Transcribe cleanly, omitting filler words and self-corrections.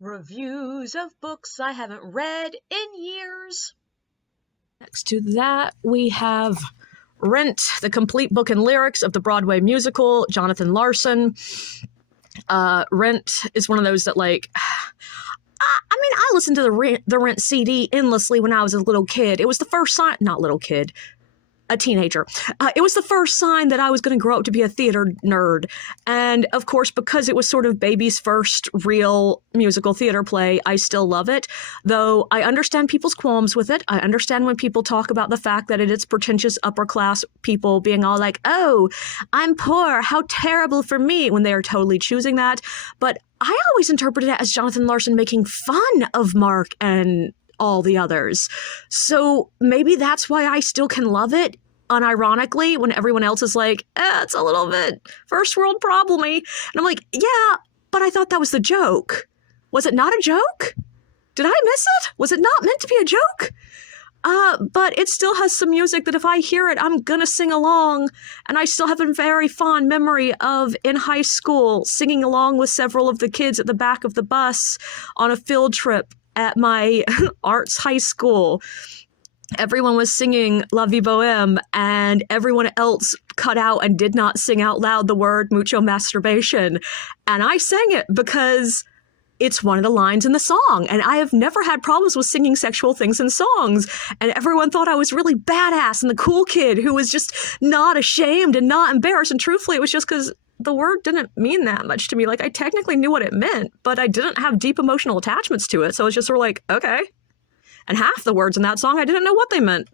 Reviews of books I haven't read in years. Next to that, we have Rent, the complete book and lyrics of the Broadway musical, Jonathan Larson. Rent is one of those that, like, I listened to the Rent CD endlessly when I was a little kid. It was the first sign, not little kid, a teenager. It was the first sign that I was going to grow up to be a theater nerd. And of course, because it was sort of baby's first real musical theater play, I still love it. Though I understand people's qualms with it. I understand when people talk about the fact that it is pretentious upper class people being all like, oh, I'm poor, how terrible for me, when they are totally choosing that. But I always interpreted it as Jonathan Larson making fun of Mark and all the others. So maybe that's why I still can love it, unironically, when everyone else is like, it's a little bit first world problem-y. And I'm like, yeah, but I thought that was the joke. Was it not a joke? Did I miss it? Was it not meant to be a joke? But it still has some music that if I hear it, I'm gonna sing along. And I still have a very fond memory of, in high school, singing along with several of the kids at the back of the bus on a field trip at my arts high school. Everyone was singing La Vie Boheme, and everyone else cut out and did not sing out loud the word mucho masturbation. And I sang it because it's one of the lines in the song. And I have never had problems with singing sexual things in songs. And everyone thought I was really badass and the cool kid who was just not ashamed and not embarrassed. And truthfully, it was just because the word didn't mean that much to me. Like, I technically knew what it meant, but I didn't have deep emotional attachments to it. So it's just sort of like, okay. And half the words in that song, I didn't know what they meant.